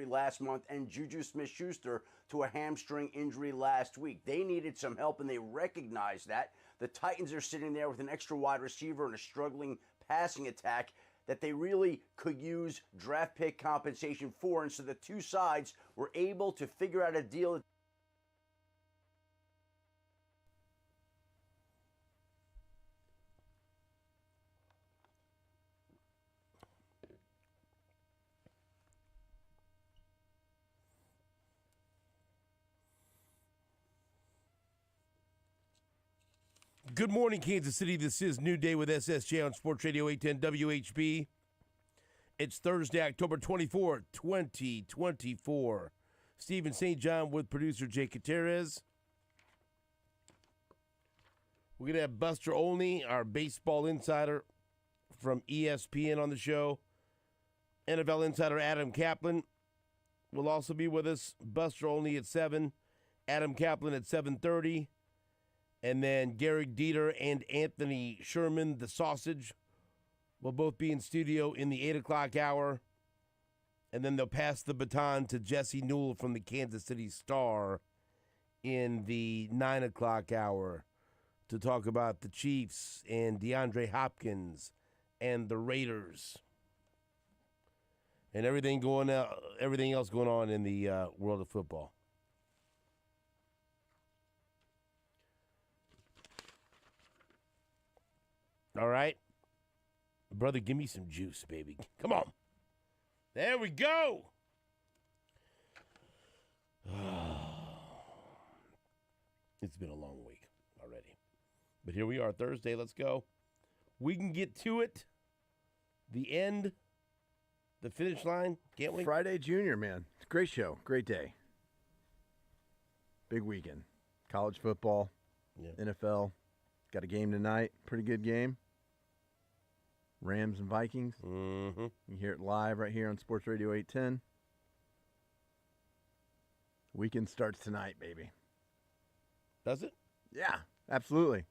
injury last month, and Juju Smith-Schuster to a hamstring injury last week. They needed some help, and they recognized that. The Titans are sitting there with an extra wide receiver and a struggling passing attack that they really could use draft pick compensation for, and so the two sides were able to figure out a deal. Good morning, Kansas City. This is New Day with SSJ on Sports Radio 810 WHB. It's Thursday, October 24th, 2024. Stephen St. John with producer Jake Gutierrez. We're going to have Buster Olney, our baseball insider from ESPN, on the show. NFL insider Adam Kaplan will also be with us. Buster Olney at 7, Adam Kaplan at 7:30. And then Gary Dieter and Anthony Sherman, the sausage, will both be in studio in the 8 o'clock hour. And then they'll pass the baton to Jesse Newell from the Kansas City Star in the 9 o'clock hour to talk about the Chiefs and DeAndre Hopkins and the Raiders and everything else going on in the world of football. All right. Brother, give me some juice, baby. Come on. There we go. It's been a long week already. But here we are, Thursday. Let's go. We can get to it. The end. The finish line. Can't we? Friday Junior, man. Great show. Great day. Big weekend. College football. Yeah. NFL. Got a game tonight. Pretty good game. Rams and Vikings. Mm-hmm. You hear it live right here on Sports Radio 810. Weekend starts tonight, baby. Does it? Yeah, absolutely.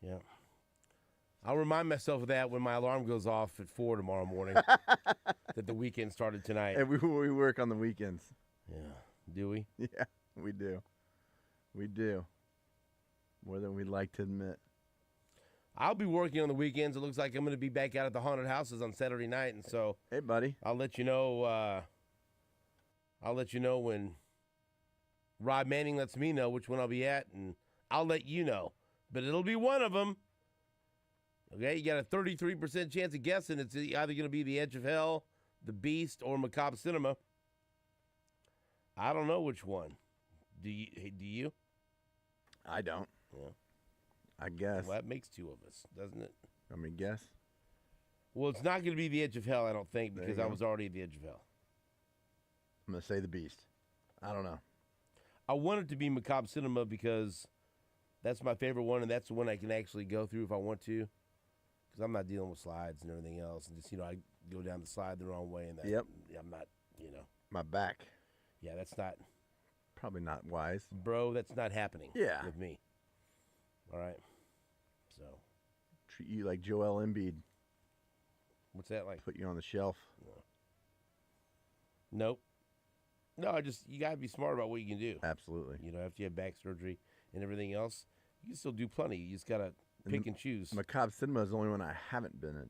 Yeah. I'll remind myself of that when my alarm goes off at 4 tomorrow morning. That the weekend started tonight. And we work on the weekends. Yeah. Do we? Yeah, we do. We do. More than we'd like to admit. I'll be working on the weekends. It looks like I'm going to be back out at the haunted houses on Saturday night, and so hey, buddy, I'll let you know. I'll let you know when Rob Manning lets me know which one I'll be at, and I'll let you know. But it'll be one of them. Okay, you got a 33% chance of guessing. It's either going to be The Edge of Hell, The Beast, or Macabre Cinema. I don't know which one. Do you? I don't. Yeah. I guess. Well, that makes two of us, doesn't it? I mean, guess. Well, it's not going to be The Edge of Hell, I don't think, because I was already at The Edge of Hell. I'm going to say The Beast. I don't know. I want it to be Macabre Cinema because that's my favorite one, and that's the one I can actually go through if I want to, because I'm not dealing with slides and everything else. And just, I go down the slide the wrong way, and that, yep. I'm not, My back. Yeah, that's not. Probably not wise. Bro, that's not happening with me. All right. So. Treat you like Joel Embiid. What's that like? Put you on the shelf. No. Nope. No, you got to be smart about what you can do. Absolutely. After you have back surgery and everything else, you can still do plenty. You just got to pick and choose. Macabre Cinema is the only one I haven't been in.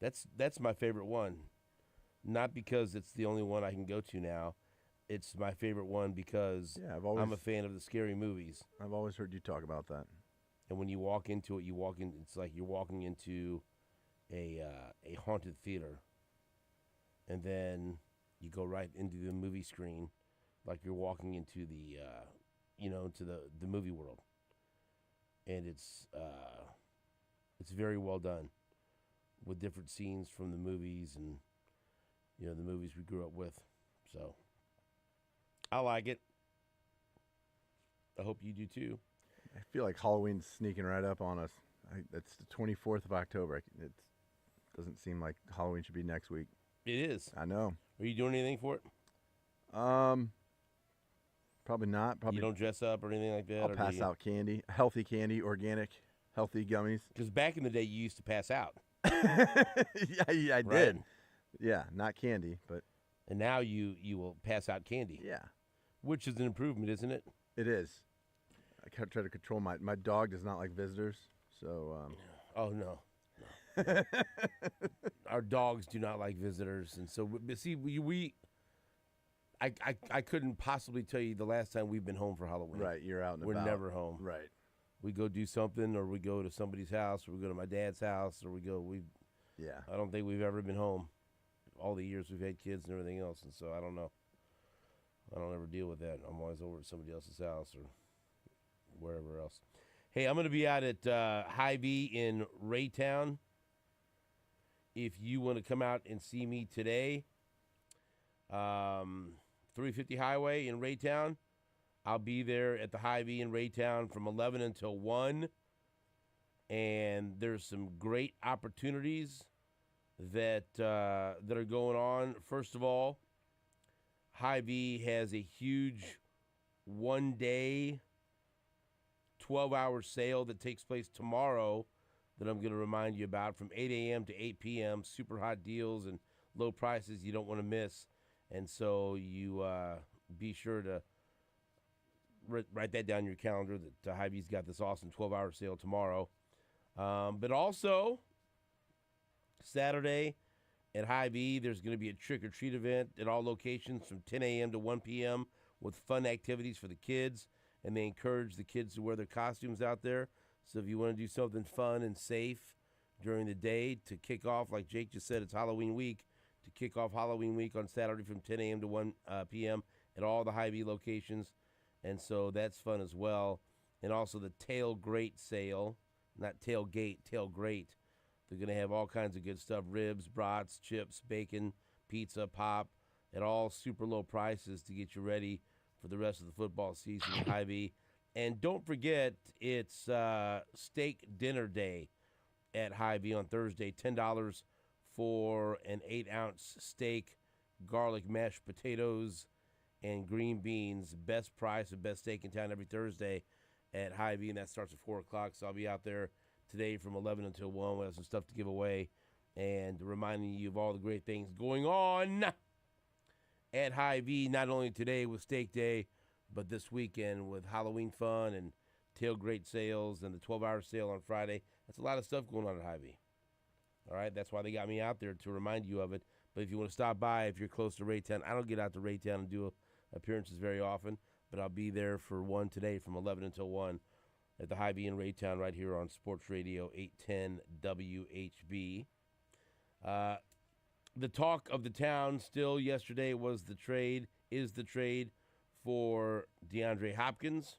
That's my favorite one. Not because it's the only one I can go to now. It's my favorite one because I'm a fan of the scary movies. I've always heard you talk about that. And when you walk into it, it's like you're walking into a haunted theater. And then you go right into the movie screen like you're walking into the into the movie world. And it's very well done with different scenes from the movies and the movies we grew up with. So I like it. I hope you do too. I feel like Halloween's sneaking right up on us. It's the 24th of October. It doesn't seem like Halloween should be next week. It is. I know. Are you doing anything for it? Probably not. Probably. You don't dress up or anything like that? I'll pass out candy. Healthy candy, organic, healthy gummies. Because back in the day, you used to pass out. Yeah, I did. Yeah, not candy, but And now you will pass out candy. Yeah, Which is an improvement, isn't it? it is. I try to control my dog does not like visitors, so Oh, no. Our dogs do not like visitors. And so, but see, I couldn't possibly tell you the last time we've been home for Halloween. right, you're out and We're about. never home. Right. We go do something, or we go to somebody's house, or we go to my dad's house, or Yeah. I don't think we've ever been home all the years we've had kids and everything else. And so I don't know. I don't ever deal with that. I'm always over at somebody else's house or wherever else. Hey, I'm going to be out at Hy-Vee in Raytown. If you want to come out and see me today, 350 Highway in Raytown, I'll be there at the Hy-Vee in Raytown from 11 until 1. And there's some great opportunities that are going on. First of all, Hy-Vee has a huge one-day, 12-hour sale that takes place tomorrow that I'm going to remind you about from 8 a.m. to 8 p.m. Super hot deals and low prices you don't want to miss. And so you be sure to write that down in your calendar that Hy-Vee's got this awesome 12-hour sale tomorrow. But also, Saturday at Hy-Vee, there's going to be a trick-or-treat event at all locations from 10 a.m. to 1 p.m. with fun activities for the kids, and they encourage the kids to wear their costumes out there. So if you want to do something fun and safe during the day to kick off, like Jake just said, it's Halloween week, to kick off Halloween week on Saturday from 10 a.m. to 1 p.m. at all the Hy-Vee locations, and so that's fun as well. And also the Tailgate sale, not tailgate, Tailgate. They're going to have all kinds of good stuff, ribs, brats, chips, bacon, pizza, pop, at all super low prices to get you ready for the rest of the football season at Hy-Vee. And don't forget, it's steak dinner day at Hy-Vee on Thursday, $10 for an 8-ounce steak, garlic mashed potatoes, and green beans. Best price and best steak in town every Thursday at Hy-Vee, and that starts at 4 o'clock. So I'll be out there today from 11 until 1. We have some stuff to give away and reminding you of all the great things going on at Hy-Vee, not only today with Steak Day, but this weekend with Halloween fun and tailgate sales and the 12-hour sale on Friday. That's a lot of stuff going on at Hy-Vee. All right, that's why they got me out there, to remind you of it. But if you want to stop by, if you're close to Raytown, I don't get out to Raytown and do appearances very often, but I'll be there for one today from 11 until 1 at the Hy-Vee in Raytown right here on Sports Radio 810 WHB. The talk of the town still yesterday is the trade for DeAndre Hopkins.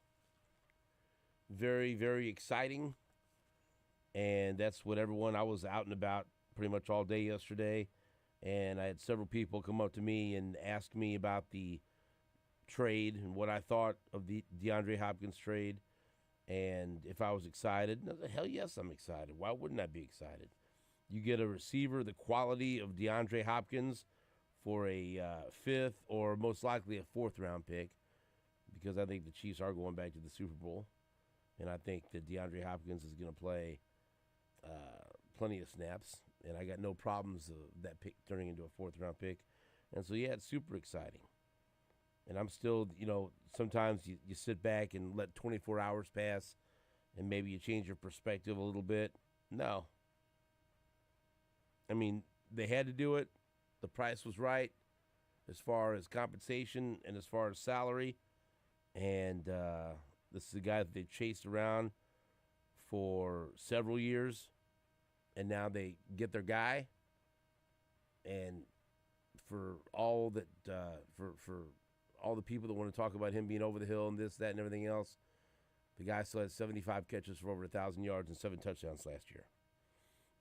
Very, very exciting. And that's what I was out and about pretty much all day yesterday. And I had several people come up to me and ask me about the trade and what I thought of the DeAndre Hopkins trade and if I was excited. Hell yes, I'm excited. Why wouldn't I be excited? You get a receiver the quality of DeAndre Hopkins for a fifth or most likely a fourth-round pick, because I think the Chiefs are going back to the Super Bowl, and I think that DeAndre Hopkins is going to play plenty of snaps, and I got no problems of that pick turning into a fourth-round pick. And so, yeah, it's super exciting. And I'm still, sometimes you sit back and let 24 hours pass and maybe you change your perspective a little bit. No. I mean, they had to do it. The price was right as far as compensation and as far as salary. And this is a guy that they chased around for several years, and now they get their guy. And for all that, for all the people that want to talk about him being over the hill and this, that, and everything else, the guy still had 75 catches for over 1,000 yards and 7 touchdowns last year.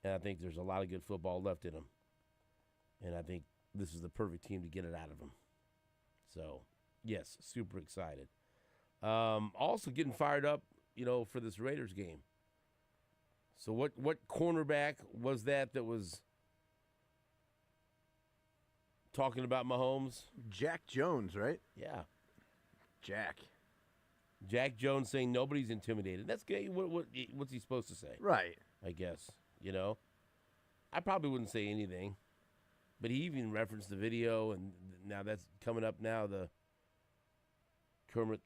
And I think there's a lot of good football left in him. And I think this is the perfect team to get it out of him. So, yes, super excited. Also getting fired up, for this Raiders game. So what cornerback was that was talking about Mahomes? Jack Jones, right? Yeah. Jack Jones saying nobody's intimidated. That's good. What's he supposed to say? Right. I guess, I probably wouldn't say anything. But he even referenced the video, and now that's coming up now, the Kermit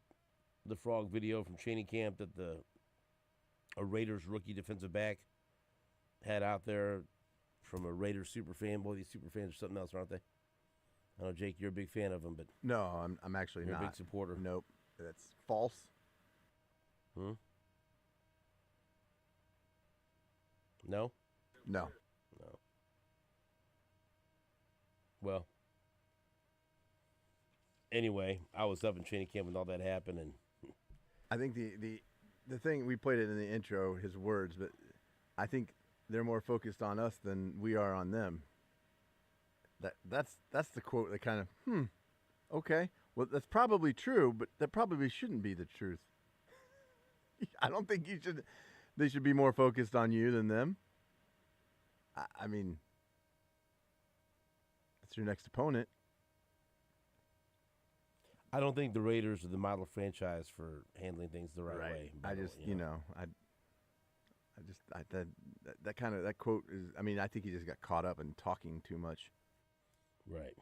the Frog video from training camp that a Raiders rookie defensive back had out there from a Raiders super fan. Boy, these super fans are something else, aren't they? I know, Jake, you're a big fan of them, but No, I'm actually you're not. a big supporter. Nope, that's false. No? No. No. Well, anyway, I was up in training camp when all that happened, and I think the thing, we played it in the intro, his words, but I think they're more focused on us than we are on them. That's the quote that kind of okay. Well, that's probably true, but that probably shouldn't be the truth. I don't think they should be more focused on you than them. I mean, that's your next opponent. I don't think the Raiders are the model franchise for handling things the right way. I just, that quote is, I mean, I think he just got caught up in talking too much. Right.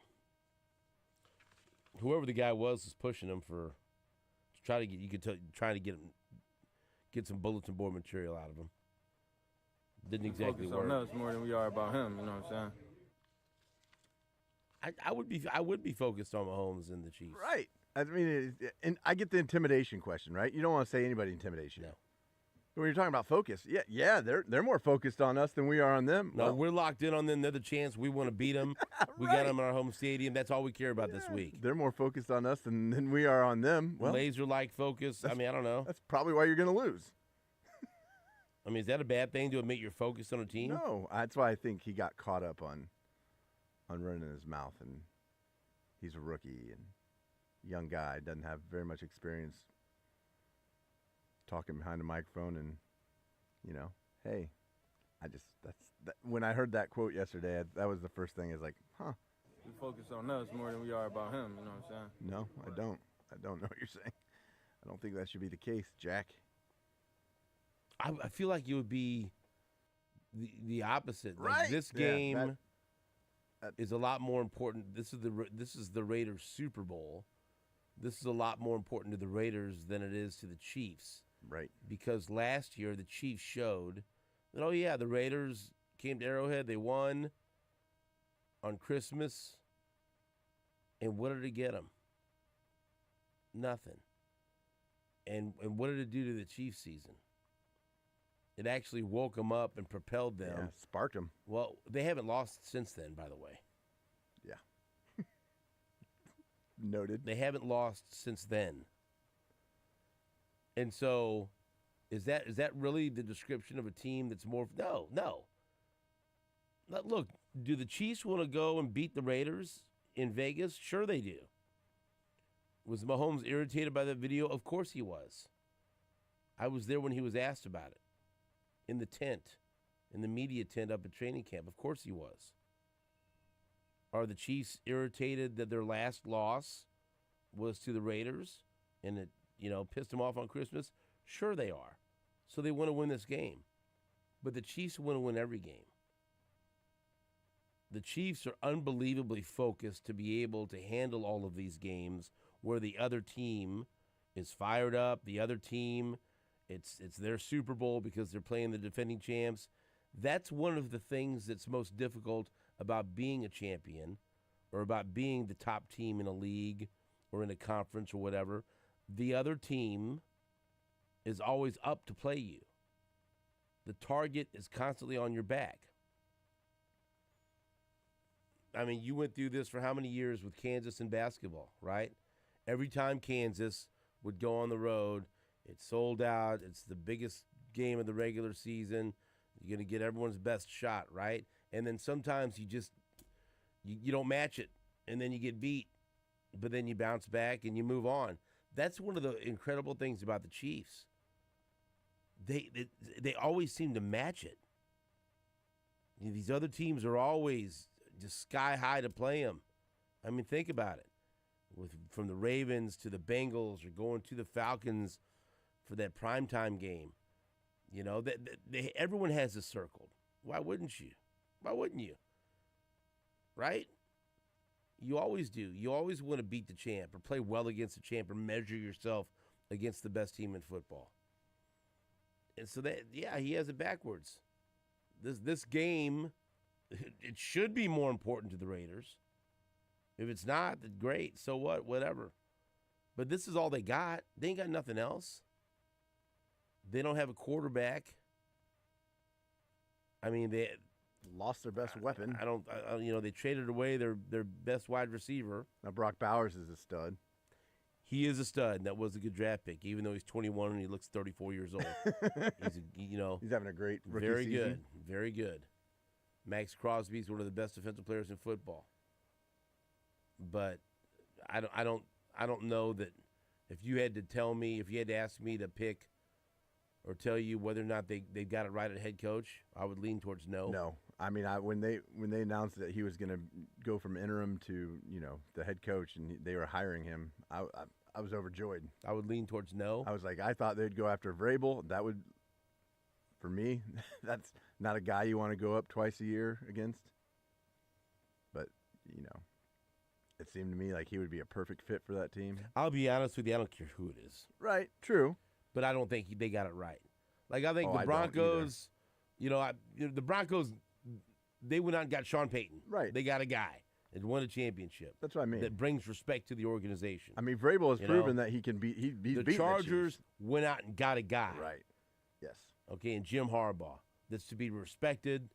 Whoever the guy was pushing him to try to get some bulletin board material out of him. Didn't exactly focus work. on us more than we are about him. You know what I'm saying? I would be focused on Mahomes and the Chiefs. Right. I mean, and I get the intimidation question, right? You don't want to say anybody intimidation. No. But when you're talking about focus, yeah, they're more focused on us than we are on them. No, Well, we're locked in on them. They're the chance. We want to beat them. We got them in our home stadium. That's all we care about this week. they're more focused on us than we are on them. Well, Laser-like focus. I mean, I don't know. that's probably why you're going to lose. I mean, is that a bad thing to admit you're focused on a team? No, that's why I think he got caught up on running his mouth, and he's a rookie and young guy, doesn't have very much experience talking behind a microphone, and hey, when I heard that quote yesterday, that was the first thing. Is like, We focus on us more than we are about him. You know what I'm saying? no, I don't know what you're saying. I don't think that should be the case, Jack. I feel like you would be the opposite. Like, Right. this Yeah, game that- is a lot more important. This is the Raiders Super Bowl. This is a lot more important to the Raiders than it is to the Chiefs. Right. Because last year the Chiefs showed that, oh yeah, the Raiders came to Arrowhead, they won on Christmas, and what did it get them? Nothing. And what did it do to the Chiefs season? It actually woke them up and propelled them. Yeah, sparked him. Well, they haven't lost since then, by the way. Yeah. Noted. They haven't lost since then. And so, is that really the description of a team that's more? No. Look, do the Chiefs want to go and beat the Raiders in Vegas? Sure they do. Was Mahomes irritated by that video? Of course he was. I was there when he was asked about it. In the tent, in the media tent up at training camp. Of course he was. Are the Chiefs irritated that their last loss was to the Raiders and it, pissed them off on Christmas? Sure they are. So they want to win this game. But the Chiefs want to win every game. The Chiefs are unbelievably focused to be able to handle all of these games where the other team is fired up, the other team, it's their Super Bowl because they're playing the defending champs. That's one of the things that's most difficult about being a champion or about being the top team in a league or in a conference or whatever. The other team is always up to play you. The target is constantly on your back. I mean, you went through this for how many years with Kansas in basketball, right? Every time Kansas would go on the road, it's sold out. It's the biggest game of the regular season. You're going to get everyone's best shot, right? And then sometimes you don't match it, and then you get beat. But then you bounce back and you move on. That's one of the incredible things about the Chiefs. They always seem to match it. These other teams are always just sky high to play them. I mean, think about it. From the Ravens to the Bengals or going to the Falcons for that primetime game. Everyone has this circled. Why wouldn't you? Why wouldn't you? right? You always do. You always want to beat the champ or play well against the champ or measure yourself against the best team in football. And so he has it backwards. This game, it should be more important to the Raiders. If it's not, then great. So what? Whatever. But this is all they got. They ain't got nothing else. They don't have a quarterback. I mean, they lost their best weapon. They traded away their best wide receiver. Now Brock Bowers is a stud. He is a stud, and that was a good draft pick, even though he's 21 and he looks 34 years old. He's having a great rookie very season. good, very good. Max Crosby's one of the best defensive players in football. But I don't know that if you had to ask me to pick or tell you whether or not they got it right at head coach, I would lean towards no. No, I mean, when they announced that he was going to go from interim to the head coach and they were hiring him, I was overjoyed. I would lean towards no. I was like, I thought they'd go after Vrabel. That would, for me, that's not a guy you want to go up twice a year against. But it seemed to me like he would be a perfect fit for that team. I'll be honest with you, I don't care who it is. Right, true. But I don't think they got it right. Like, I think the I Broncos, the Broncos, they went out and got Sean Payton. Right. They got a guy that won a championship. That's what I mean. That brings respect to the organization. I mean, Vrabel has proven that he can beat. He's the beaten Chargers the went out and got a guy. Right. Yes. Okay, and Jim Harbaugh, that's to be respected,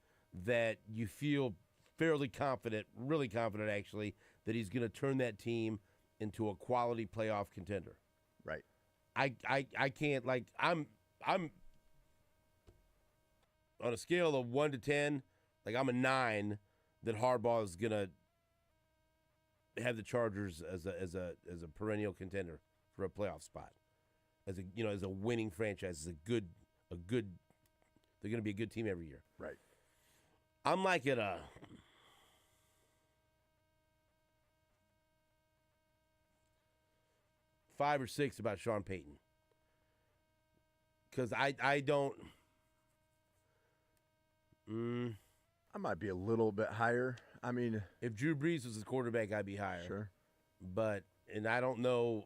that you feel fairly confident, really confident actually, that he's going to turn that team into a quality playoff contender. Right. I can't, like, I'm on a scale of 1 to 10, like, I'm a 9 that Harbaugh is going to have the Chargers as a perennial contender for a playoff spot. As a winning franchise, as a good they're going to be a good team every year. Right. I'm like at a 5 or 6 about Sean Payton. Because I don't. I might be a little bit higher. I mean, if Drew Brees was his quarterback, I'd be higher. Sure. And I don't know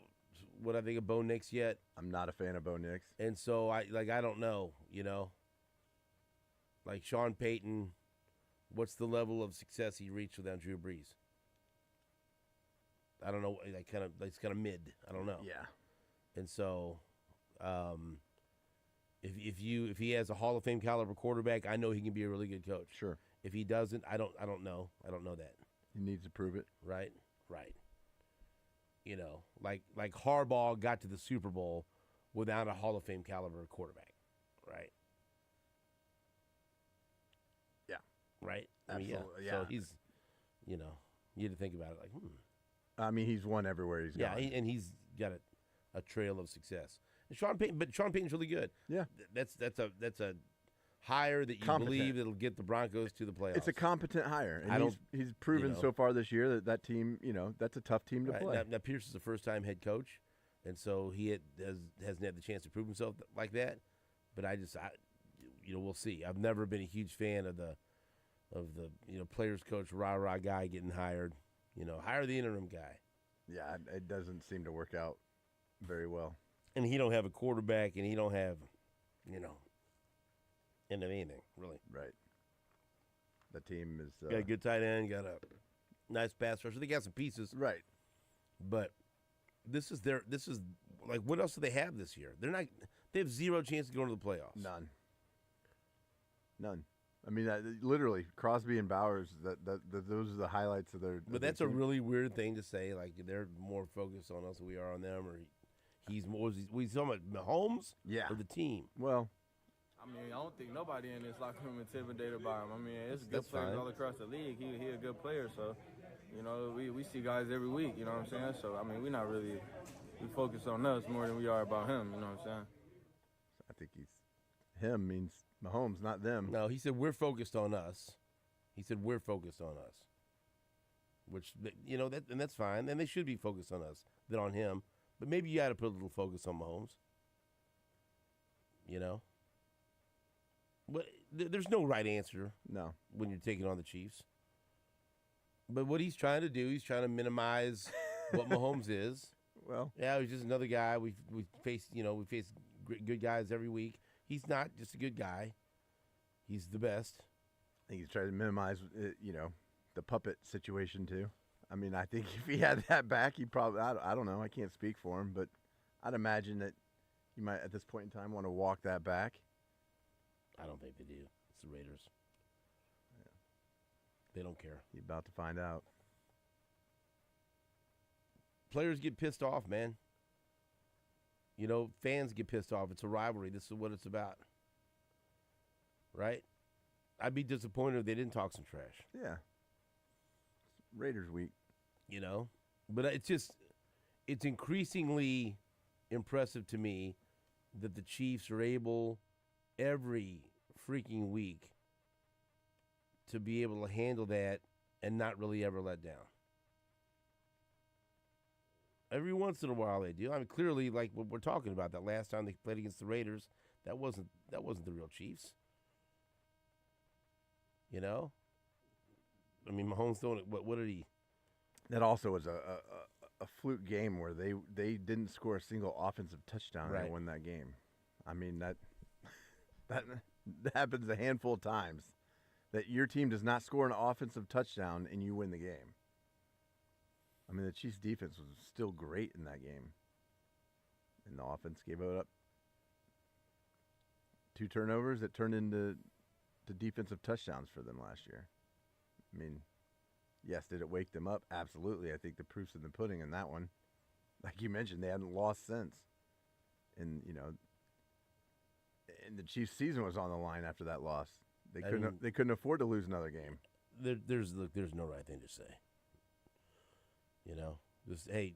what I think of Bo Nix yet. I'm not a fan of Bo Nix. And so I don't know, Like Sean Payton, what's the level of success he reached without Drew Brees? I don't know. It's kind of mid. I don't know. Yeah. And so, if he has a Hall of Fame caliber quarterback, I know he can be a really good coach. Sure. If he doesn't, I don't know. I don't know that. He needs to prove it. Right. Like Harbaugh got to the Super Bowl without a Hall of Fame caliber quarterback. Right. Yeah. Right. Absolutely. Yeah. So he's, you had to think about it. Like, I mean, he's won everywhere he's gone. and he's got a trail of success. And Sean Payton's really good. Yeah. That's a hire that you believe that'll get the Broncos to the playoffs. It's a competent hire. And he's proven so far this year that team, that's a tough team to play. Now Pierce is a first-time head coach, and so he hasn't had the chance to prove himself like that. But we'll see. I've never been a huge fan of the players coach rah-rah guy getting hired. Hire the interim guy. Yeah, it doesn't seem to work out very well. And he don't have a quarterback, and he don't have, end of anything, really. Right. The team is... got a good tight end, got a nice pass rusher. They got some pieces. Right. But this is like, what else do they have this year? They have zero chance of going to the playoffs. None. I mean, literally, Crosby and Bowers, those are the highlights of their... But that's a really weird thing to say. Like, they're more focused on us than we are on them, or he's talking about Mahomes? Yeah. Or the team? Well... I mean, I don't think nobody in this locker room intimidated by him. I mean, it's good players all across the league. He a good player, so, we see guys every week, you know what I'm saying? So, I mean, we focus on us more than we are about him, you know what I'm saying? I think him means Mahomes, not them. No, he said we're focused on us. He said we're focused on us. Which, and that's fine. And they should be focused on us than on him. But maybe you got to put a little focus on Mahomes. But there's no right answer. No. When you're taking on the Chiefs. But what he's trying to do, he's trying to minimize what Mahomes is. Well, yeah, he's just another guy. We face good guys every week. He's not just a good guy. He's the best. I think he's trying to minimize, the puppet situation too. I mean, I think if he had that back, he probably, I don't know, I can't speak for him, but I'd imagine that he might, at this point in time, want to walk that back. I don't think they do. It's the Raiders. Yeah. They don't care. You're about to find out. Players get pissed off, man. Fans get pissed off. It's a rivalry. This is what it's about. Right? I'd be disappointed if they didn't talk some trash. Yeah. Raiders week. But it's increasingly impressive to me that the Chiefs are able every freaking week to be able to handle that and not really ever let down. Every once in a while they do. I mean, clearly, like what we're talking about, that last time they played against the Raiders, that wasn't the real Chiefs. I mean, Mahomes throwing it. What did he? That also was a fluke game where they didn't score a single offensive touchdown Right. and win that game. I mean that happens a handful of times that your team does not score an offensive touchdown and you win the game. I mean, the Chiefs' defense was still great in that game, and the offense gave it up 2 turnovers that turned into defensive touchdowns for them last year. I mean, yes, did it wake them up? Absolutely. I think the proof's in the pudding in that one. Like you mentioned, they hadn't lost since. And, and the Chiefs' season was on the line after that loss. They couldn't afford to lose another game. There's no right thing to say. Just, hey,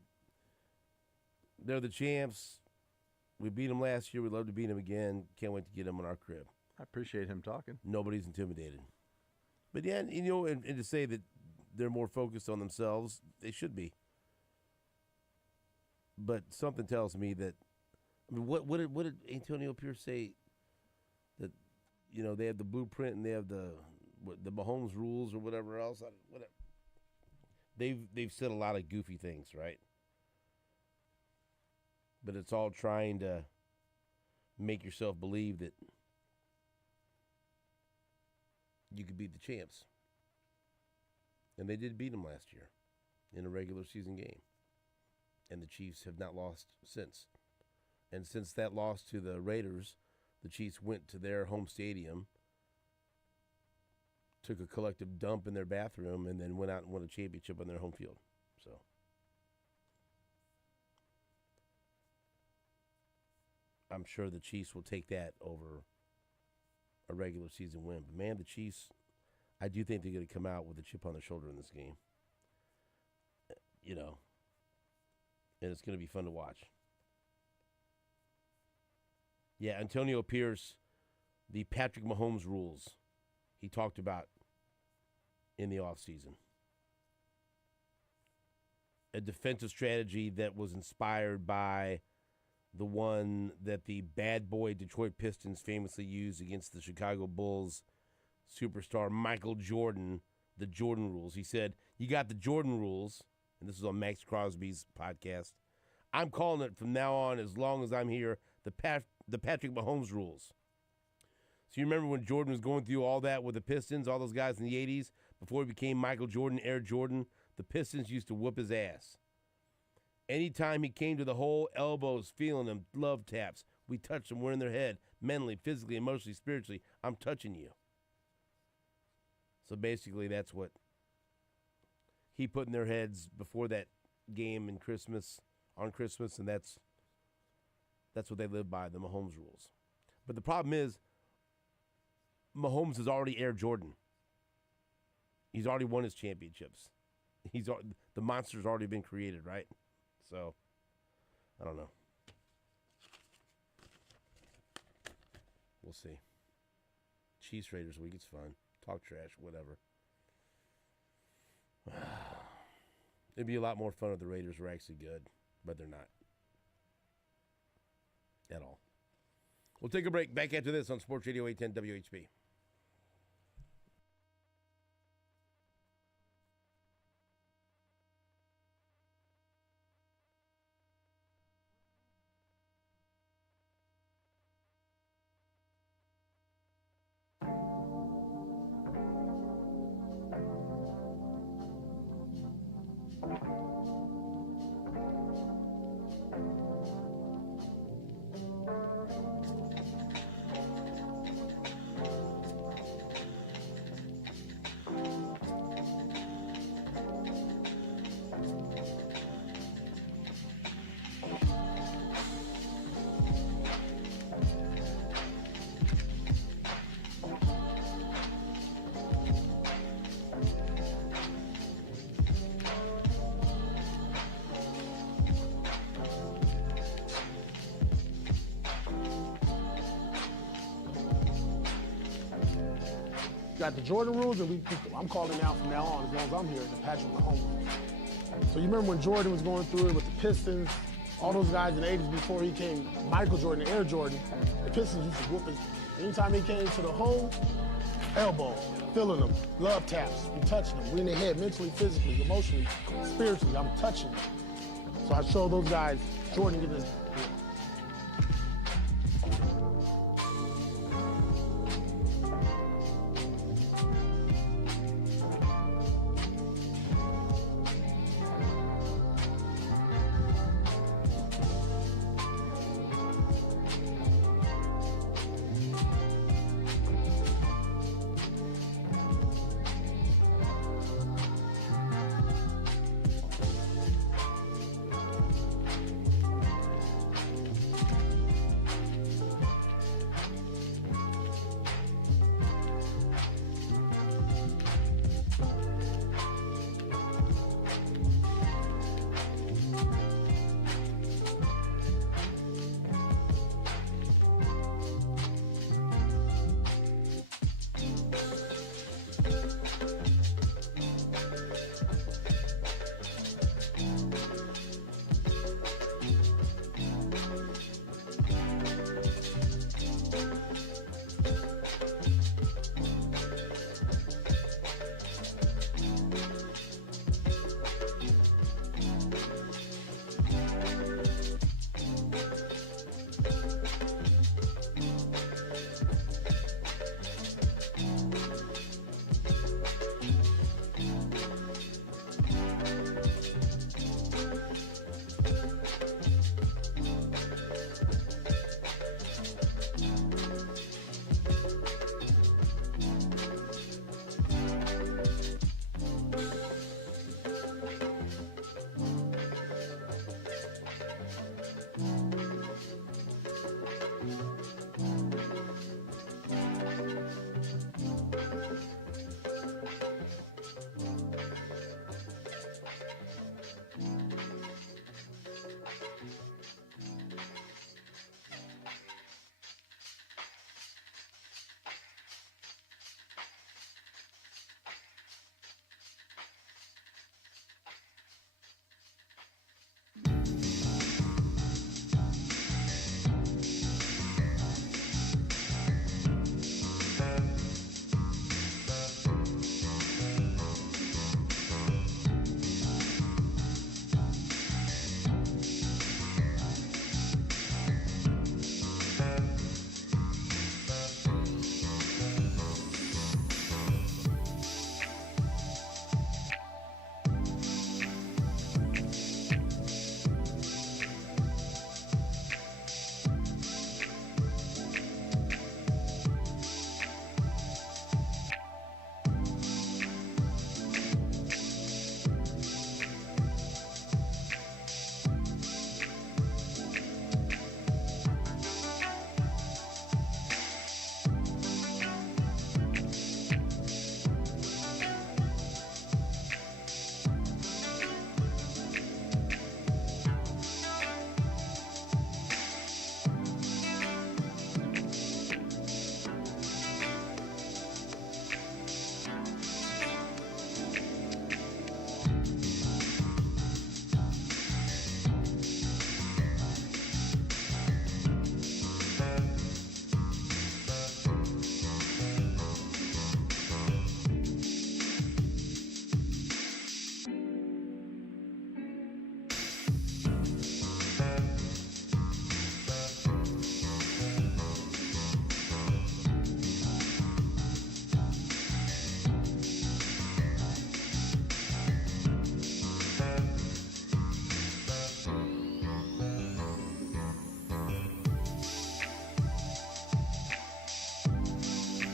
they're the champs. We beat them last year. We'd love to beat them again. Can't wait to get them in our crib. I appreciate him talking. Nobody's intimidated. But yeah, and to say that they're more focused on themselves, they should be. But something tells me that, I mean, what did Antonio Pierce say? That, they have the blueprint and they have the Mahomes rules or whatever else. Whatever. They've said a lot of goofy things, right? But it's all trying to make yourself believe that you could beat the champs. And they did beat them last year in a regular season game. And the Chiefs have not lost since. And since that loss to the Raiders, the Chiefs went to their home stadium, took a collective dump in their bathroom, and then went out and won a championship on their home field. So I'm sure the Chiefs will take that over a regular season win. But, man, the Chiefs, I do think they're going to come out with a chip on their shoulder in this game. And it's going to be fun to watch. Yeah, Antonio Pierce, the Patrick Mahomes rules he talked about in the offseason. A defensive strategy that was inspired by the one that the bad boy Detroit Pistons famously used against the Chicago Bulls superstar Michael Jordan, the Jordan rules. He said, you got the Jordan rules, and this is on Max Crosby's podcast. I'm calling it from now on, as long as I'm here, the Patrick Mahomes rules. So you remember when Jordan was going through all that with the Pistons, all those guys in the 80s, before he became Michael Jordan, Air Jordan, the Pistons used to whoop his ass. Anytime he came to the hole, elbows, feeling them, love taps. We touched them, we're in their head, mentally, physically, emotionally, spiritually. I'm touching you. So basically that's what he put in their heads before that game on Christmas, and that's what they live by, the Mahomes rules. But the problem is, Mahomes is already Air Jordan. He's already won his championships. The monster's already been created, right? So, I don't know. We'll see. Chiefs Raiders week, it's fun. Talk trash, whatever. It'd be a lot more fun if the Raiders were actually good, but they're not. At all. We'll take a break. Back after this on Sports Radio 810 WHB. got the Jordan rules, and I'm calling out from now on, as long as I'm here, the Patrick Mahomes rules. So you remember when Jordan was going through it with the Pistons, all those guys in the 80s before he came Michael Jordan, Air Jordan, the Pistons used to whoop his. Anytime he came to the hole, elbows, feeling them, love taps, we touching them, we in the head, mentally, physically, emotionally, spiritually, I'm touching them. So I show those guys, Jordan get this.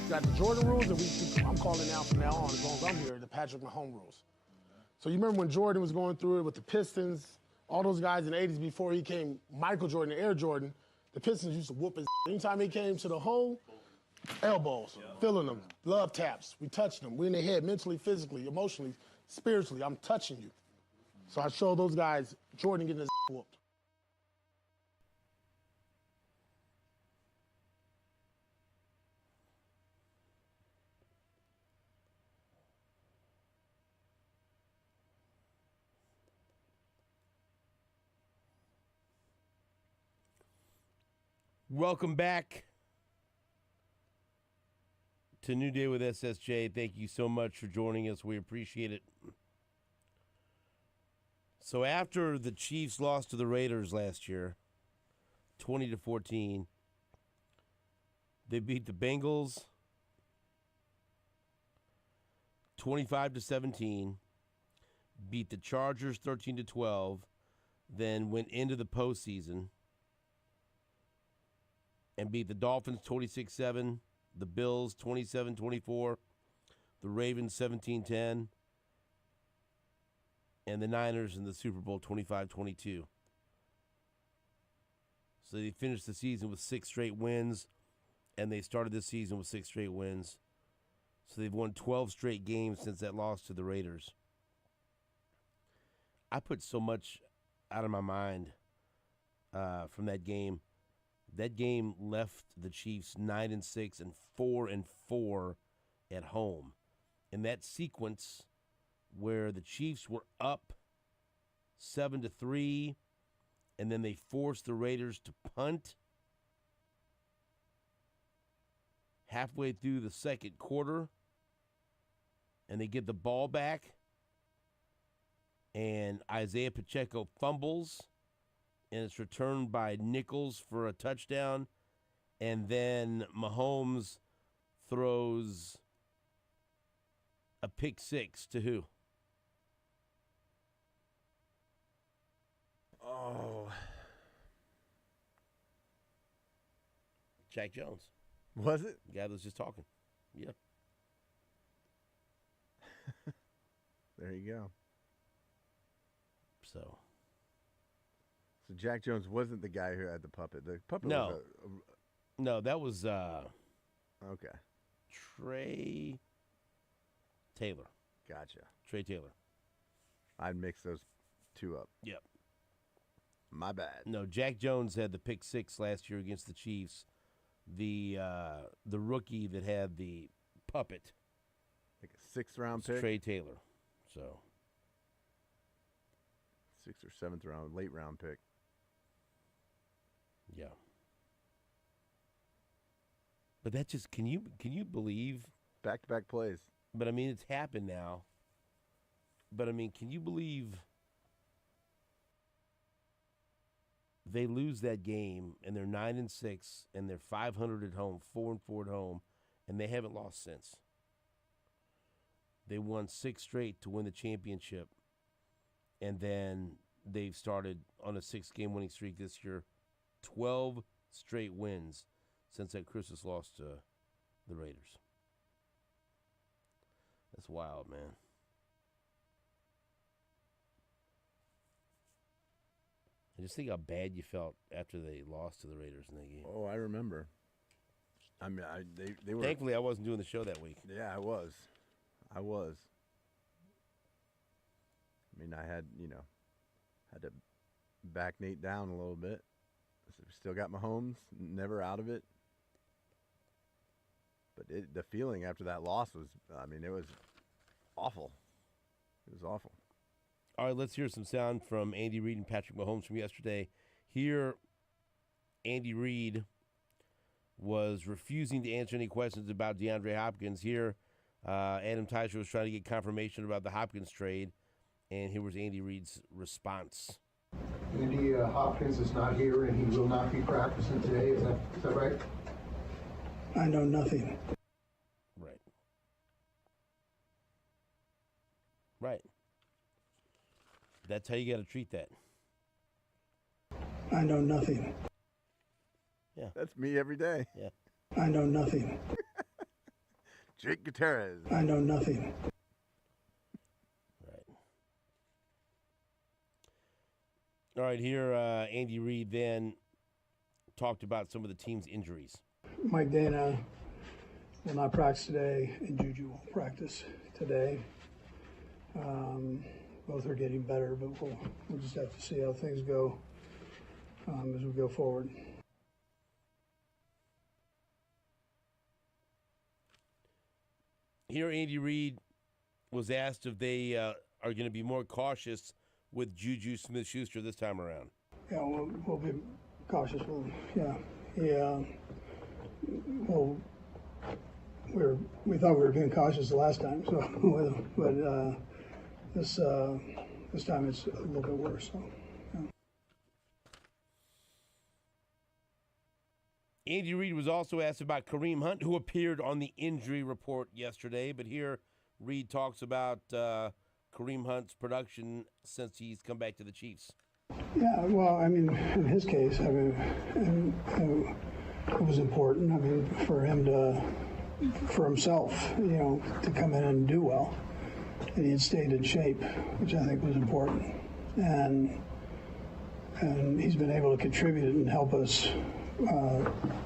Got the Jordan rules, and I'm calling out from now on, as long as I'm here, the Patrick Mahomes rules. So you remember when Jordan was going through it with the Pistons, all those guys in the 80s before he came Michael Jordan, Air Jordan, the Pistons used to whoop his. Anytime he came to the hole, elbows, feeling them, love taps, we touching them, we in the head, mentally, physically, emotionally, spiritually, I'm touching you. So I show those guys, Jordan getting his whooped. Welcome back to New Day with SSJ. Thank you so much for joining us. We appreciate it. So after the Chiefs lost to the Raiders last year, 20-14, they beat the Bengals 25-17, beat the Chargers 13-12, then went into the postseason and beat the Dolphins 26-7, the Bills 27-24, the Ravens 17-10, and the Niners in the Super Bowl 25-22. So they finished the season with 6 straight wins, and they started this season with 6 straight wins. So they've won 12 straight games since that loss to the Raiders. I put so much out of my mind from that game. That game left the Chiefs 9-6 and 4-4 at home. In that sequence where the Chiefs were up 7-3, and then they forced the Raiders to punt halfway through the second quarter, and they get the ball back, and Isaiah Pacheco fumbles, and it's returned by Nichols for a touchdown, and then Mahomes throws a pick six to who? Oh. Jack Jones. Was it? The guy that was just talking. Yeah. There you go. So Jack Jones wasn't the guy who had the puppet. The puppet No. was no, that was okay. Trey Taylor. Gotcha. Trey Taylor. I'd mix those two up. Yep. My bad. No, Jack Jones had the pick six last year against the Chiefs. The rookie that had the puppet, Like a 6th round was pick? Trey Taylor. So 6th or 7th round, late round pick. yeah. But that just can you believe? Back-to-back plays. But I mean, it's happened now. But I mean, can you believe they lose that game and they're 9-6 and they're 500 at home, 4-4 at home, and they haven't lost since. They won 6 straight to win the championship, and then they've started on a 6-game winning streak this year, 12 straight wins since that Christmas loss to the Raiders. That's wild, man. I just think how bad you felt after they lost to the Raiders in that game. Oh, I remember. I mean, they were. Thankfully, I wasn't doing the show that week. Yeah, I was. I mean, I had to back Nate down a little bit. Still got Mahomes, never out of it. But the feeling after that loss was, I mean, it was awful. It was awful. All right, let's hear some sound from Andy Reid and Patrick Mahomes from yesterday. Here, Andy Reid was refusing to answer any questions about DeAndre Hopkins. Here, Adam Teicher was trying to get confirmation about the Hopkins trade, and here was Andy Reid's response. Andy Hopkins is not here, and he will not be practicing today. Is that right? I know nothing. Right. Right. That's how you got to treat that. I know nothing. Yeah. That's me every day. Yeah. I know nothing. Jake Gutierrez. I know nothing. Right. All right, here Andy Reid then talked about some of the team's injuries. Mike Dana will not practice today, and Juju won't practice today. Both are getting better, but we'll just have to see how things go as we go forward. Here, Andy Reid was asked if they are going to be more cautious with Juju Smith-Schuster this time around. Yeah, we'll be cautious. Yeah, Yeah. Well, we thought we were being cautious the last time, so but this time it's a little bit worse. So. Yeah. Andy Reid was also asked about Kareem Hunt, who appeared on the injury report yesterday. But here, Reid talks about Kareem Hunt's production since he's come back to the Chiefs. Yeah, well, I mean, in his case, I mean, it was important. I mean, for him for himself, to come in and do well, and he had stayed in shape, which I think was important, and he's been able to contribute and help us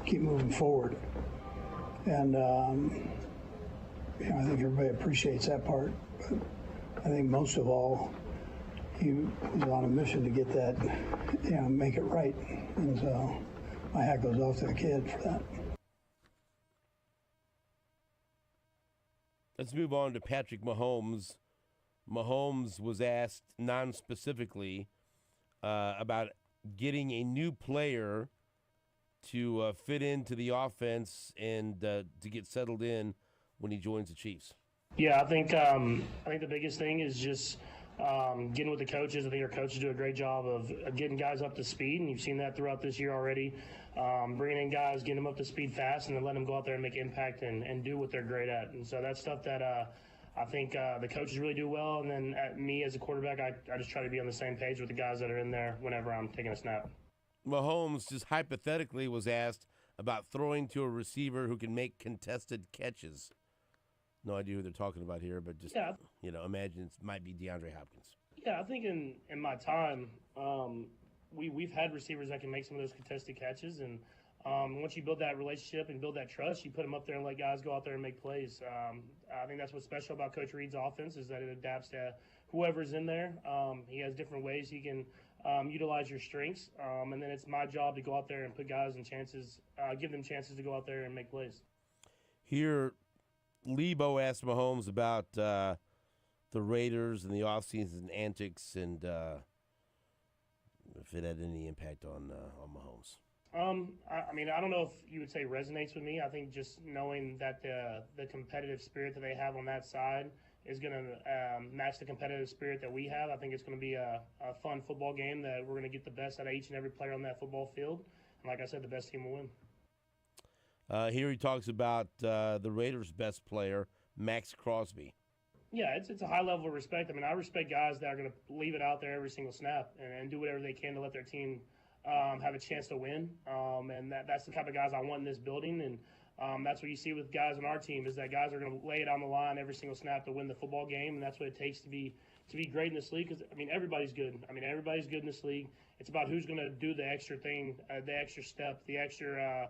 keep moving forward, and I think everybody appreciates that part. But I think most of all, he was on a mission to get that, make it right, and so my hat goes off to the kid for that. Let's move on to Patrick Mahomes. Mahomes was asked non-specifically about getting a new player to fit into the offense and to get settled in when he joins the Chiefs. Yeah, I think the biggest thing is just getting with the coaches. I think our coaches do a great job of getting guys up to speed, and you've seen that throughout this year already. Bringing in guys, getting them up to speed fast, and then letting them go out there and make impact and do what they're great at. And so that's stuff that I think the coaches really do well. And then me as a quarterback, I just try to be on the same page with the guys that are in there whenever I'm taking a snap. Mahomes just hypothetically was asked about throwing to a receiver who can make contested catches. No idea who they're talking about here, but just, imagine it might be DeAndre Hopkins. Yeah, I think in my time, we've had receivers that can make some of those contested catches. And once you build that relationship and build that trust, you put them up there and let guys go out there and make plays. I think that's what's special about Coach Reid's offense is that it adapts to whoever's in there. He has different ways he can utilize your strengths. And then it's my job to go out there and put guys in chances, give them chances to go out there and make plays. Here, Lebo asked Mahomes about the Raiders and the offseason antics and if it had any impact on Mahomes. I don't know if you would say resonates with me. I think just knowing that the competitive spirit that they have on that side is going to match the competitive spirit that we have. I think it's going to be a fun football game that we're going to get the best out of each and every player on that football field. And like I said, the best team will win. Here he talks about the Raiders' best player, Max Crosby. Yeah, it's a high level of respect. I mean, I respect guys that are going to leave it out there every single snap and do whatever they can to let their team have a chance to win. And that's the type of guys I want in this building. And that's what you see with guys on our team is that guys are going to lay it on the line every single snap to win the football game. And that's what it takes to be great in this league. Because, everybody's good. Everybody's good in this league. It's about who's going to do the extra thing, the extra step, the extra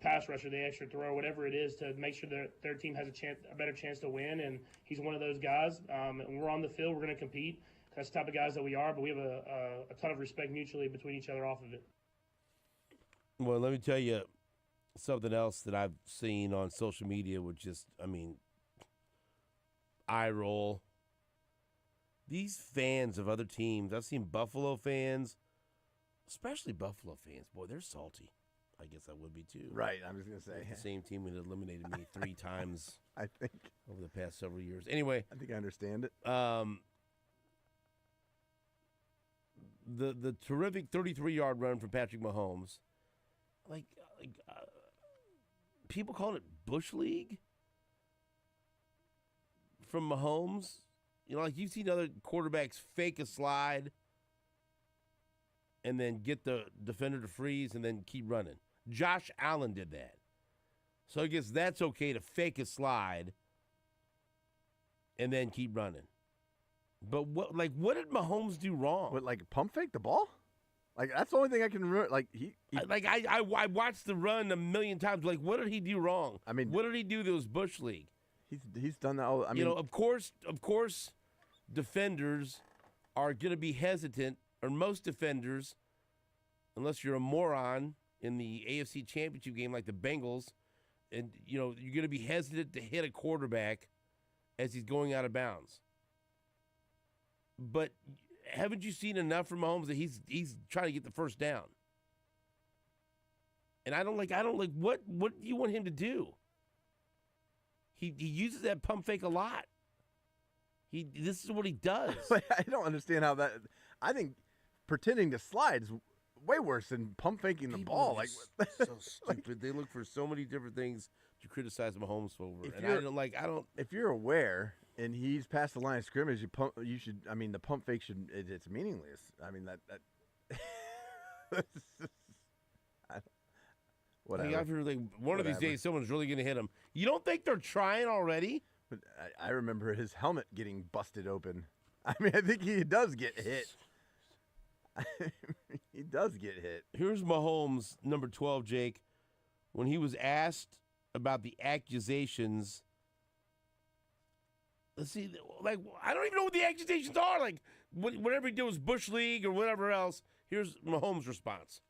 pass rusher, the extra throw, whatever it is, to make sure that their team has a better chance to win. And he's one of those guys. And we're on the field, we're going to compete. That's the type of guys that we are, but we have a ton of respect mutually between each other off of it. Well, let me tell you something else that I've seen on social media, which just, eye roll. These fans of other teams, I've seen Buffalo fans, especially Buffalo fans. Boy, they're salty. I guess I would be too. Right, I was going to say. The same team that eliminated me 3 times I think over the past several years. Anyway. I think I understand it. The terrific 33-yard run from Patrick Mahomes, people call it Bush League from Mahomes. You've seen other quarterbacks fake a slide and then get the defender to freeze and then keep running. Josh Allen did that. So I guess that's okay to fake a slide and then keep running. But what did Mahomes do wrong? What, pump fake the ball? That's the only thing I can remember. I watched the run a million times. What did he do wrong? What did he do that was Bush League? He's done that all. Of course, defenders are going to be hesitant, or most defenders, unless you're a moron in the AFC Championship game like the Bengals, and you're going to be hesitant to hit a quarterback as he's going out of bounds. But haven't you seen enough from Mahomes that he's trying to get the first down? And I don't like what do you want him to do? He uses that pump fake a lot. This is what he does. I don't understand how that. I think pretending to slide is way worse than pump faking the ball. Like so stupid. They look for so many different things to criticize Mahomes over. And I don't. If you're aware and he's past the line of scrimmage, you should. I mean, the pump fake should. It's meaningless. I mean that. Whatever. I've heard one of these days someone's really going to hit him. You don't think they're trying already? But I remember his helmet getting busted open. I mean, I think he does get hit. He does get hit. Here's Mahomes, number 12, Jake. When he was asked about the accusations, let's see, like, I don't even know what the accusations are. Like, whatever he did was Bush League or whatever else. Here's Mahomes' response.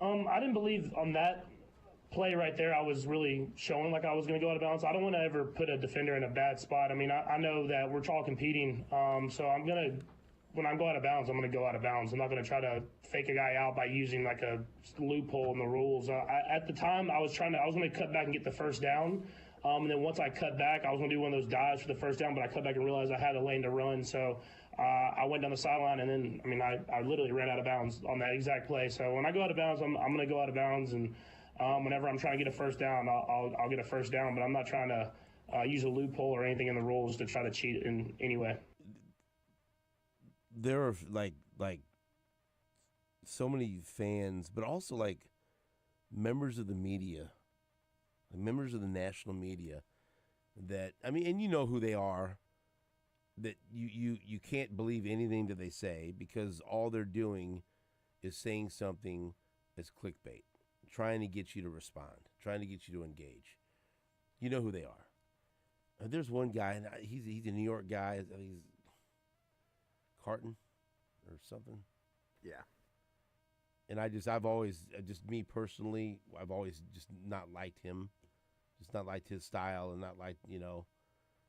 I didn't believe on that play right there I was really showing like I was going to go out of bounds. I don't want to ever put a defender in a bad spot. I mean, I know that we're all competing, so I'm going to, when I go out of bounds, I'm going to go out of bounds. I'm not going to try to fake a guy out by using like a loophole in the rules. At the time, I was going to cut back and get the first down. And then once I cut back, I was going to do one of those dives for the first down, but I cut back and realized I had a lane to run. So I went down the sideline, and then, I mean, I literally ran out of bounds on that exact play. So when I go out of bounds, I'm going to go out of bounds. And whenever I'm trying to get a first down, I'll get a first down. But I'm not trying to use a loophole or anything in the rules to try to cheat in any way. There are, like so many fans, but also, like, members of the media, members of the national media that, I mean, and you know who they are, that you can't believe anything that they say because all they're doing is saying something that's clickbait, trying to get you to respond, trying to get you to engage. You know who they are. There's one guy, and he's a New York guy. He's Carton or something. Yeah. And I've always, me personally, I've always just not liked him. Just not liked his style and not liked,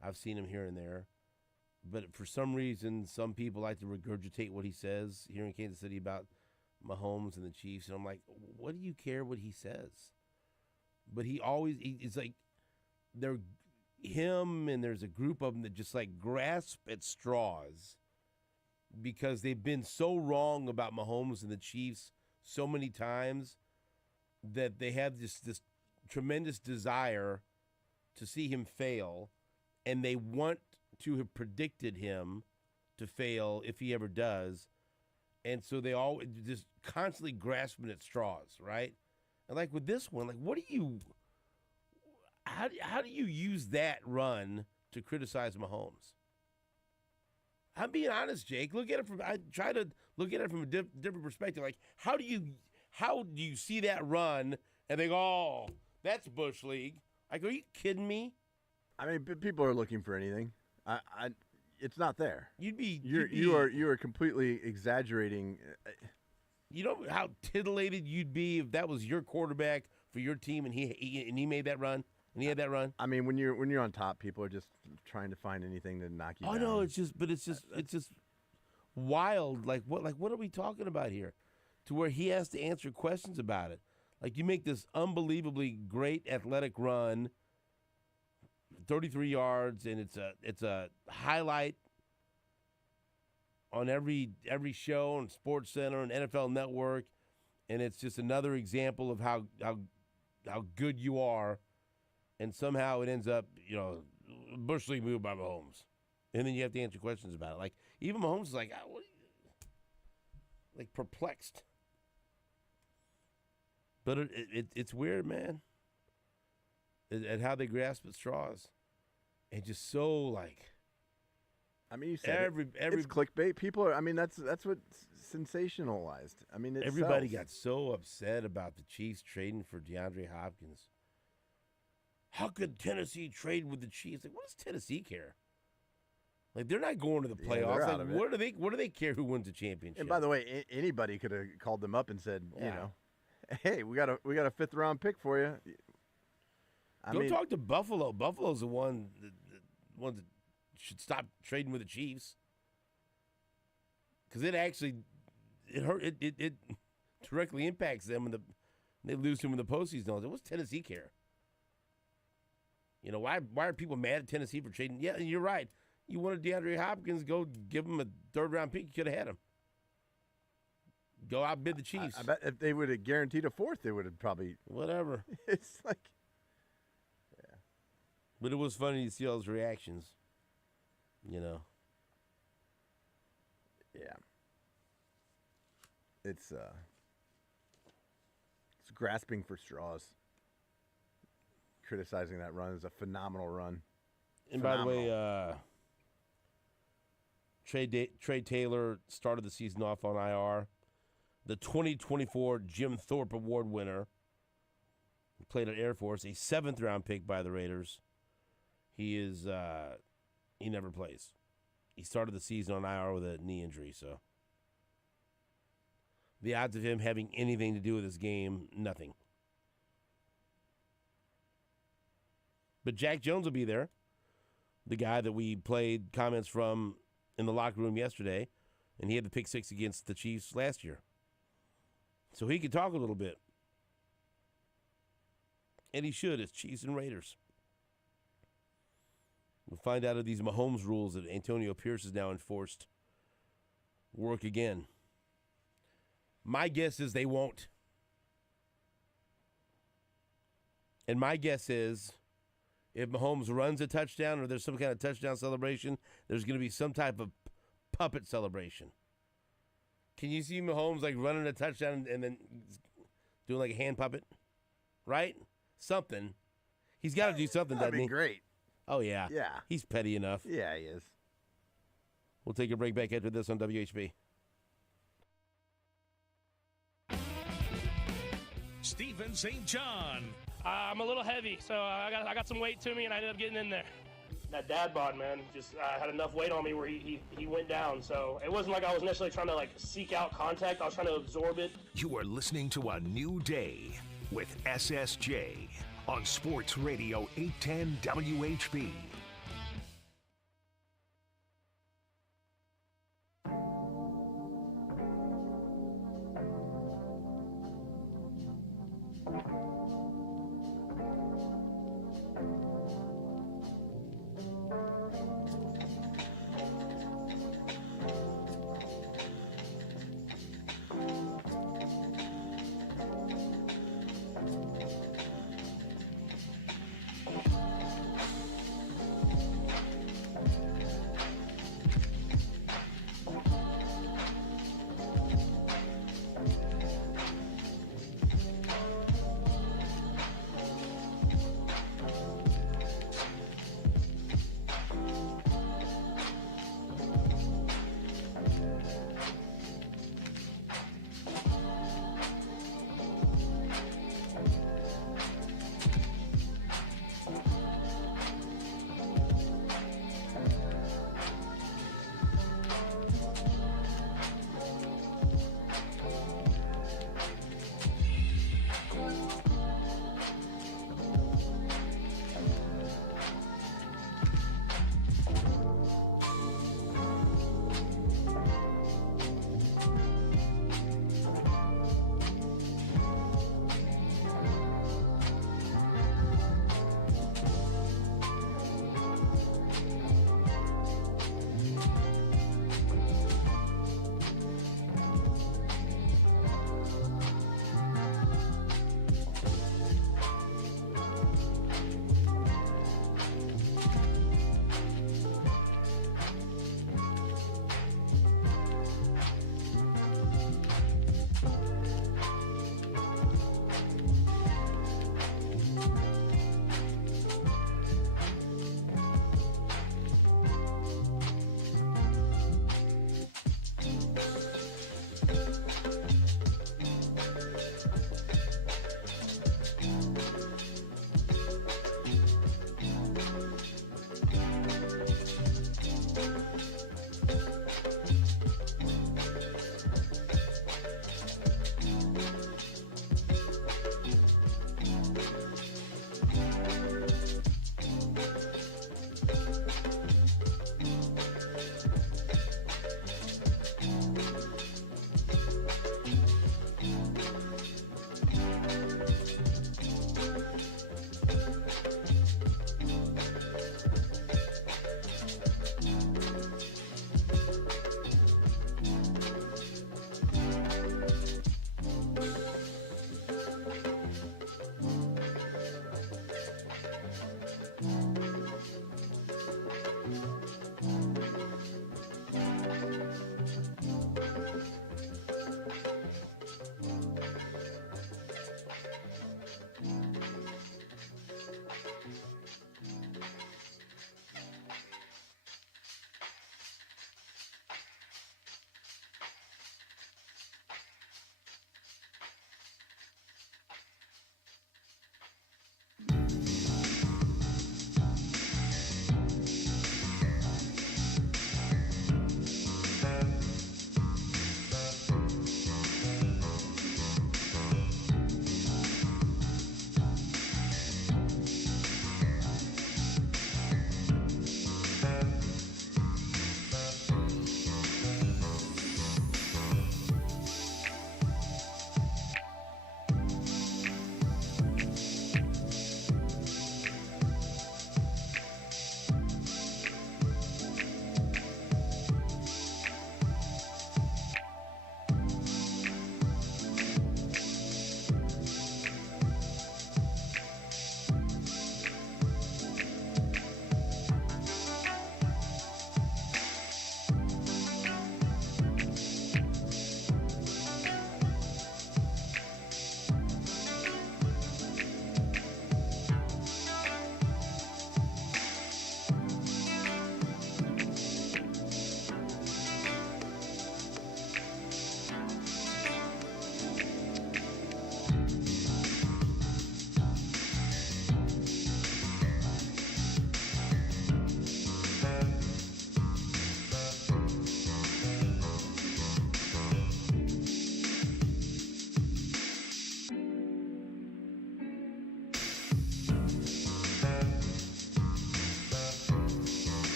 I've seen him here and there. But for some reason, some people like to regurgitate what he says here in Kansas City about Mahomes and the Chiefs. And I'm like, what do you care what he says? But it's like him and there's a group of them that just like grasp at straws because they've been so wrong about Mahomes and the Chiefs so many times that they have this tremendous desire to see him fail, and they want to have predicted him to fail if he ever does. And so they all just constantly grasping at straws, right? And like with this one, like how do you use that run to criticize Mahomes? I'm being honest, Jake. I try to look at it from a different perspective. Like, how do you see that run and they go, oh, that's Bush League? Like, are you kidding me? I mean, people are looking for anything. It's not there. You are completely exaggerating. You know how titillated you'd be if that was your quarterback for your team and he made that run and he had that run. I mean, when you're on top, people are just trying to find anything to knock you down. Oh no, it's just wild. Like what are we talking about here? To where he has to answer questions about it. Like, you make this unbelievably great athletic run, 33 yards, and it's a highlight on every show on SportsCenter and NFL Network, and it's just another example of how good you are, and somehow it ends up, Bush League move by Mahomes, and then you have to answer questions about it. Like, even Mahomes is like, perplexed. But it's weird, man, at how they grasp at straws, and just so like. I mean, you said it's clickbait. People are. I mean, that's what's sensationalized. I mean, everybody got so upset about the Chiefs trading for DeAndre Hopkins. How could Tennessee trade with the Chiefs? Like, what does Tennessee care? Like, they're not going to the playoffs. Like, what do they care who wins the championship? And by the way, anybody could have called them up and said, hey, we got a fifth round pick for you. I mean, talk to Buffalo. Buffalo's the one that should stop trading with the Chiefs, because it directly impacts them They lose to him in the postseason. What's Tennessee care? You know, why are people mad at Tennessee for trading? Yeah, you're right. You wanted DeAndre Hopkins, go give him a third-round pick. You could have had him. Go outbid the Chiefs. I bet if they would have guaranteed a fourth, they would have probably. Whatever. It's like. Yeah. But it was funny to see all those reactions. You know. Yeah. It's grasping for straws. Criticizing that run is a phenomenal run. And by the way, Trey Taylor started the season off on IR. The 2024 Jim Thorpe Award winner. Played at Air Force, a 7th-round pick by the Raiders. He never plays. He started the season on IR with a knee injury, so the odds of him having anything to do with this game, nothing. But Jack Jones will be there, the guy that we played comments from in the locker room yesterday, and he had the pick 6 against the Chiefs last year. So he could talk a little bit. And he should. It's Chiefs and Raiders. We'll find out if these Mahomes rules that Antonio Pierce has now enforced work again. My guess is they won't. And my guess is if Mahomes runs a touchdown or there's some kind of touchdown celebration, there's going to be some type of puppet celebration. Can you see Mahomes like running a touchdown and then doing like a hand puppet? Right? Something. He's got to do something, doesn't he? That'd be great. Oh, yeah. Yeah. He's petty enough. Yeah, he is. We'll take a break back after this on WHB. Stephen St. John. I'm a little heavy, so I got some weight to me, and I ended up getting in there. That dad bod, man, just had enough weight on me where he went down. So it wasn't like I was necessarily trying to like seek out contact. I was trying to absorb it. You are listening to A New Day with SSJ on Sports Radio 810 WHB.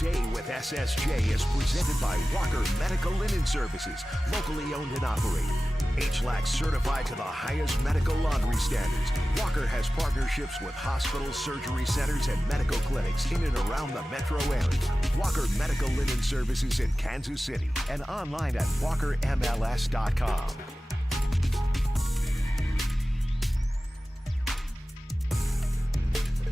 Day with SSJ is presented by Walker Medical Linen Services, locally owned and operated. HLAC certified to the highest medical laundry standards. Walker has partnerships with hospitals, surgery centers, and medical clinics in and around the metro area. Walker Medical Linen Services in Kansas City and online at walkermls.com.